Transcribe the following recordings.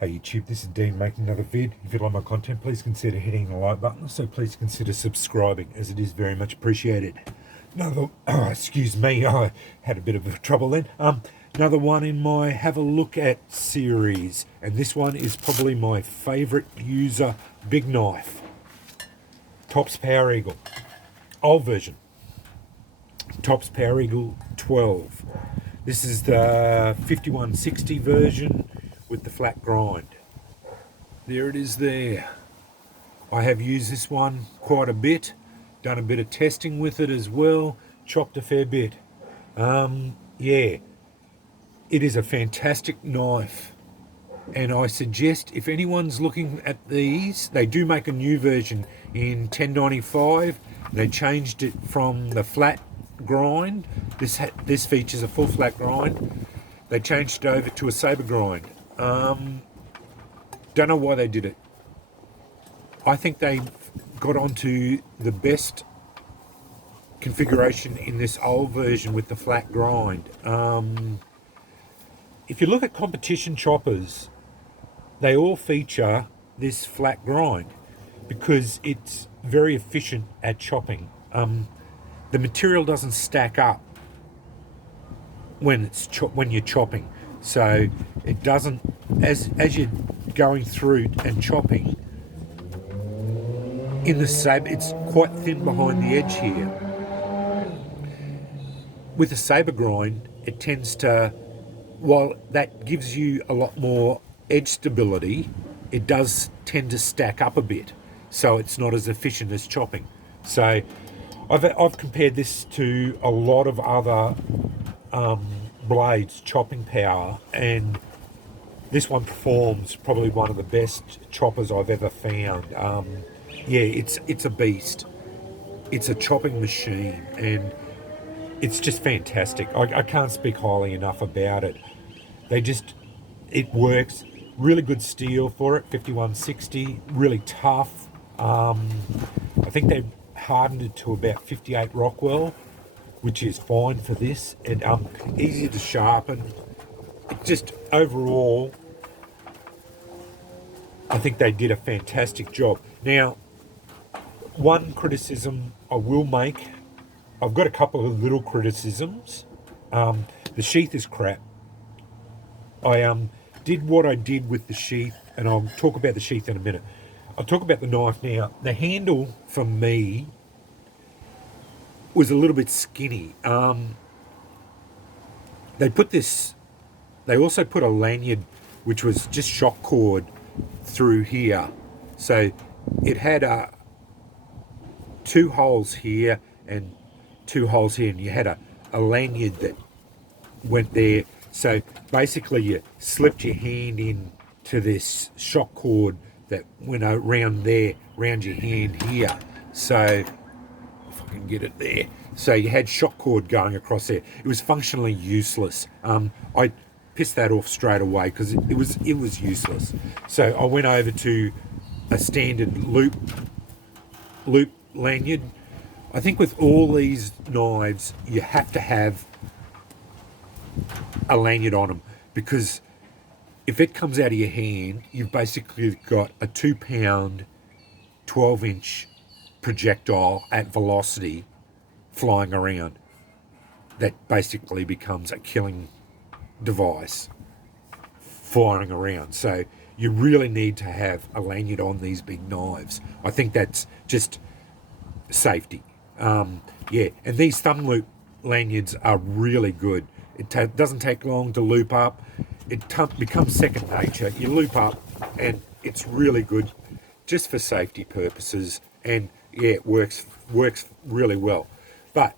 Hey YouTube, this is Dean making another vid. If you like my content, please consider hitting the like button. So please consider subscribing, as it is very much appreciated. Another, excuse me, I had a bit of trouble then. Another one in my have a look at series, and this one is probably my favourite user, big knife, Tops Power Eagle, old version, Tops Power Eagle 12. This is the 5160 version with the flat grind. There it is there. I have used this one quite a bit, done a bit of testing with it as well, chopped a fair bit. Yeah, it is a fantastic knife, and I suggest if anyone's looking at these, they do make a new version in 1095. They changed it from the flat grind. This features a full flat grind. They changed it over to a saber grind. Don't know why they did it. I think they got onto the best configuration in this old version with the flat grind. If you look at competition choppers, they all feature this flat grind because it's very efficient at chopping. The material doesn't stack up when you're chopping, so it doesn't, as you're going through and chopping in the saber, it's quite thin behind the edge here. With a saber grind, it tends to, while that gives you a lot more edge stability, it does tend to stack up a bit, so it's not as efficient as chopping. So I've compared this to a lot of other blades, chopping power, and this one performs probably one of the best choppers I've ever found. Yeah, it's a beast. It's a chopping machine, and it's just fantastic. I can't speak highly enough about it. It works. Really good steel for it, 5160, really tough. I think they've hardened it to about 58 Rockwell, which is fine for this, and easy to sharpen. It just overall, I think they did a fantastic job. Now, one criticism I will make, I've got a couple of little criticisms. The sheath is crap. I did what I did with the sheath, and I'll talk about the sheath in a minute. I'll talk about the knife now. The handle, for me, was a little bit skinny. They also put a lanyard, which was just shock cord through here. So it had two holes here and two holes here, and you had a lanyard that went there. So basically you slipped your hand in to this shock cord that went around there, around your hand here. So if I can get it there. So you had shock cord going across there. It was functionally useless. I pissed that off straight away because it was useless. So I went over to a standard loop lanyard. I think with all these knives, you have to have a lanyard on them, because if it comes out of your hand, you've basically got a 2-pound, 12-inch projectile at velocity flying around that basically becomes a killing device flying around. So you really need to have a lanyard on these big knives. I think that's just safety. Yeah, and these thumb loop lanyards are really good. It doesn't take long to loop up. It becomes second nature. You loop up, and it's really good just for safety purposes. And yeah, it works really well. But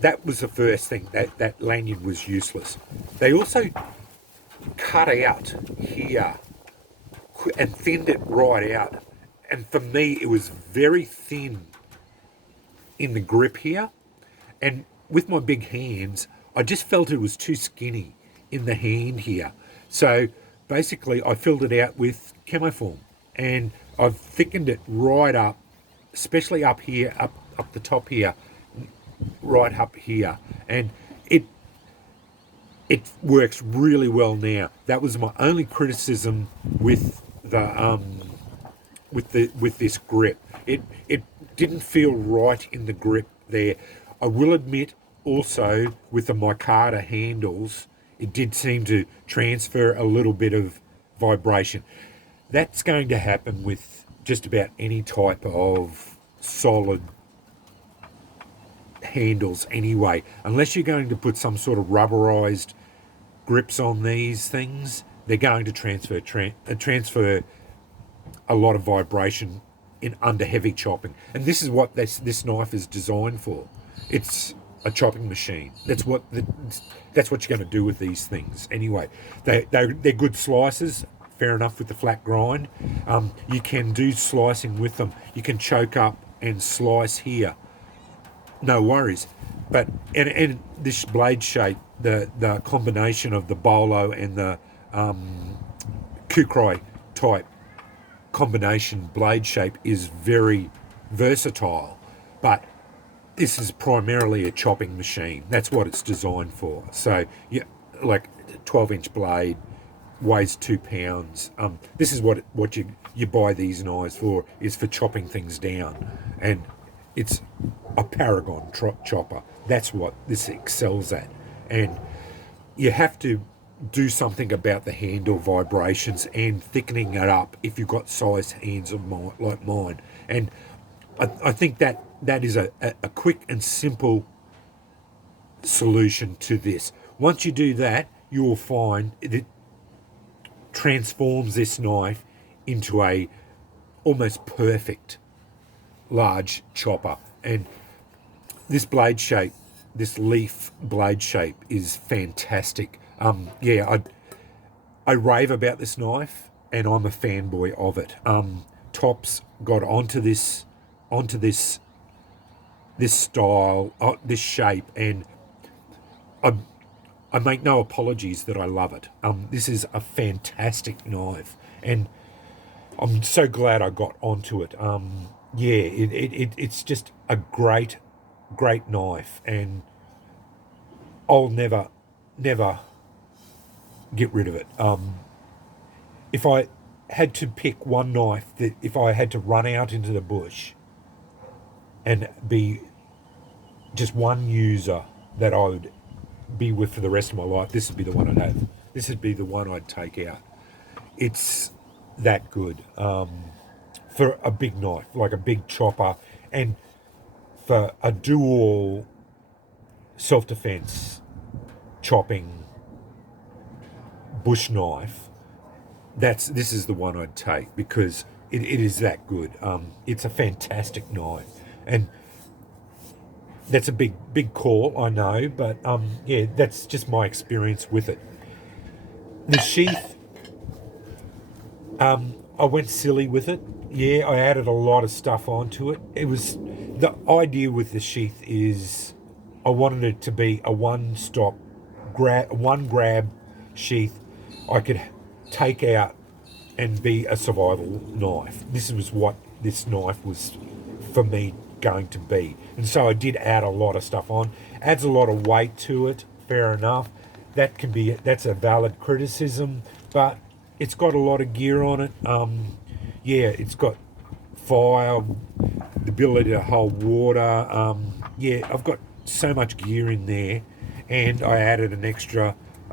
that was the first thing. That lanyard was useless. They also cut out here and thinned it right out. And for me, it was very thin in the grip here. And with my big hands, I just felt it was too skinny in the hand here. So basically, I filled it out with chemoform, and I've thickened it right up, especially up here, up the top here, right up here. And it works really well now. That was my only criticism with with this grip. It didn't feel right in the grip there. I will admit also with the micarta handles, it did seem to transfer a little bit of vibration. That's going to happen with just about any type of solid handles anyway, unless you're going to put some sort of rubberized grips on these things. They're going to transfer a lot of vibration in under heavy chopping, and this is what this knife is designed for. It's a chopping machine. That's what you're going to do with these things anyway. They're good slices. Fair enough with the flat grind. You can do slicing with them. You can choke up and slice here. No worries. But and this blade shape, the combination of the bolo and the kukri type combination blade shape is very versatile. But this is primarily a chopping machine. That's what it's designed for. So yeah, like 12-inch blade, weighs 2 pounds. This is what you buy these knives for, is for chopping things down, and it's a paragon chopper. That's what this excels at, and you have to do something about the handle vibrations and thickening it up if you've got size hands like mine. And I think that is a quick and simple solution to this. Once you do that, you will find it transforms this knife into a almost perfect large chopper. And this blade shape, this leaf blade shape, is fantastic. I rave about this knife, and I'm a fanboy of it. Tops got onto this style, this shape, and I make no apologies that I love it. This is a fantastic knife, and I'm so glad I got onto it. It's just a great knife, and I'll never get rid of it. If I had to pick one knife, that if I had to run out into the bush and be just one user that I would be with for the rest of my life, this would be the one I'd have. This would be the one I'd take out. It's that good for a big knife, like a big chopper, and for a dual self-defense chopping bush knife. This is the one I'd take, because it is that good. It's a fantastic knife, and that's a big call, I know, but that's just my experience with it. The sheath, I went silly with it. Yeah, I added a lot of stuff onto it. It was, the idea with the sheath is I wanted it to be a one-stop one grab sheath I could take out and be a survival knife. This was what this knife was for me going to be. And so I did add a lot of stuff on. Adds a lot of weight to it, fair enough. That's a valid criticism, but it's got a lot of gear on it. It's got fire, the ability to hold water. I've got so much gear in there, and I added a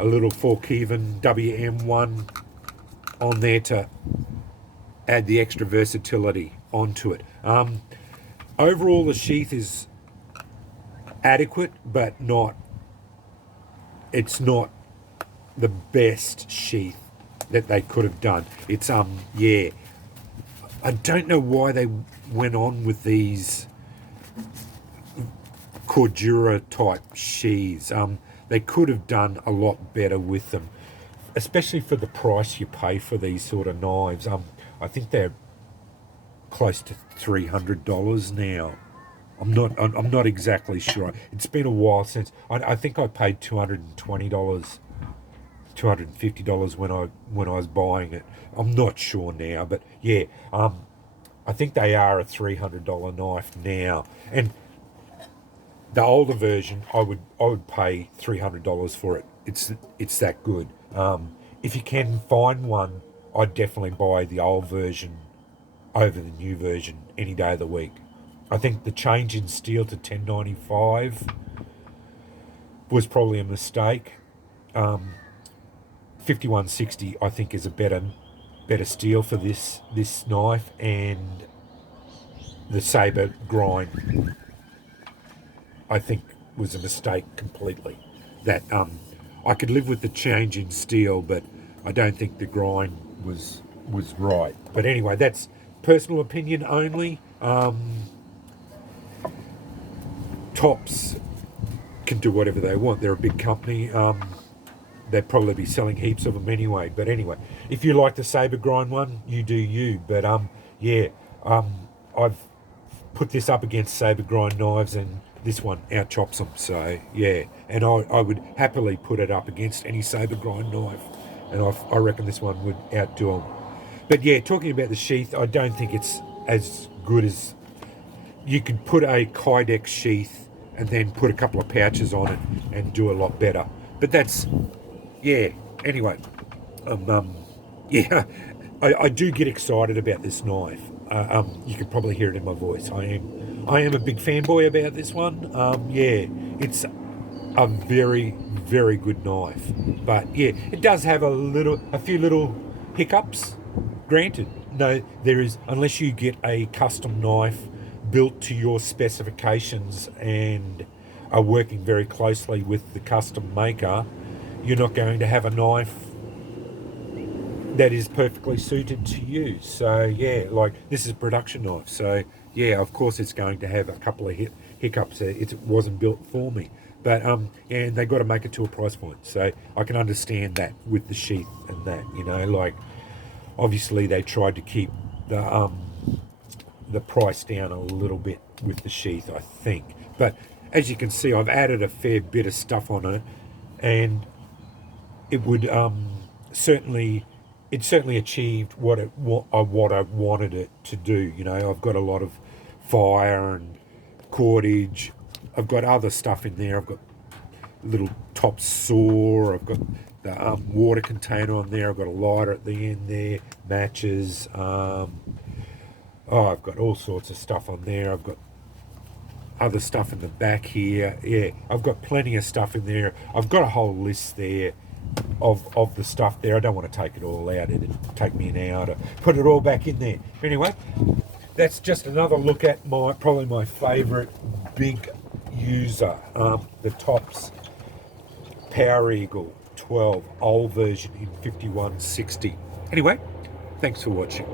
little Forkeven WM1 on there to add the extra versatility onto it. Overall, the sheath is adequate, but it's not the best sheath that they could have done. It's I don't know why they went on with these Cordura type sheaths. They could have done a lot better with them, especially for the price you pay for these sort of knives. I think they're close to $300 now. I'm not exactly sure. It's been a while since. I think I paid $220, $250 when I was buying it. I'm not sure now, but yeah, I think they are a $300 knife now. And the older version, I would pay $300 for it it's that good. If you can find one, I'd definitely buy the old version over the new version any day of the week. I think the change in steel to 1095 was probably a mistake. 5160 I think is a better steel for this knife, and the saber grind I think was a mistake completely. That I could live with the change in steel, but I don't think the grind was right. But anyway, that's personal opinion only. Tops can do whatever they want. They're a big company. They'd probably be selling heaps of them anyway. But anyway, if you like the saber grind one, you do you. But I've put this up against saber grind knives, and this one out-chops them. So yeah, and I would happily put it up against any saber grind knife, and I reckon this one would outdo them. But yeah, talking about the sheath, I don't think it's as good as, you could put a Kydex sheath and then put a couple of pouches on it and do a lot better. But that's, yeah, anyway, yeah, I do get excited about this knife. You can probably hear it in my voice. I am a big fanboy about this one. Yeah, it's a very, very good knife. But yeah, it does have a few little hiccups. Granted, no, there is, unless you get a custom knife built to your specifications and are working very closely with the custom maker, you're not going to have a knife that is perfectly suited to you. So yeah, like this is a production knife, so yeah, of course it's going to have a couple of hiccups. It wasn't built for me, but and they got to make it to a price point, so I can understand that with the sheath and that, like obviously they tried to keep the price down a little bit with the sheath, I think. But as you can see, I've added a fair bit of stuff on it, and it would certainly achieved what I wanted it to do. I've got a lot of fire and cordage. I've got other stuff in there. I've got little top saw. I've got the water container on there. I've got a lighter at the end there, matches. I've got all sorts of stuff on there. I've got other stuff in the back here. Yeah, I've got plenty of stuff in there. I've got a whole list there of the stuff there. I don't want to take it all out. It'd take me an hour to put it all back in there. Anyway, that's just another look at probably my favourite big user, the Tops Power Eagle 12 old version in 5160. Anyway, thanks for watching.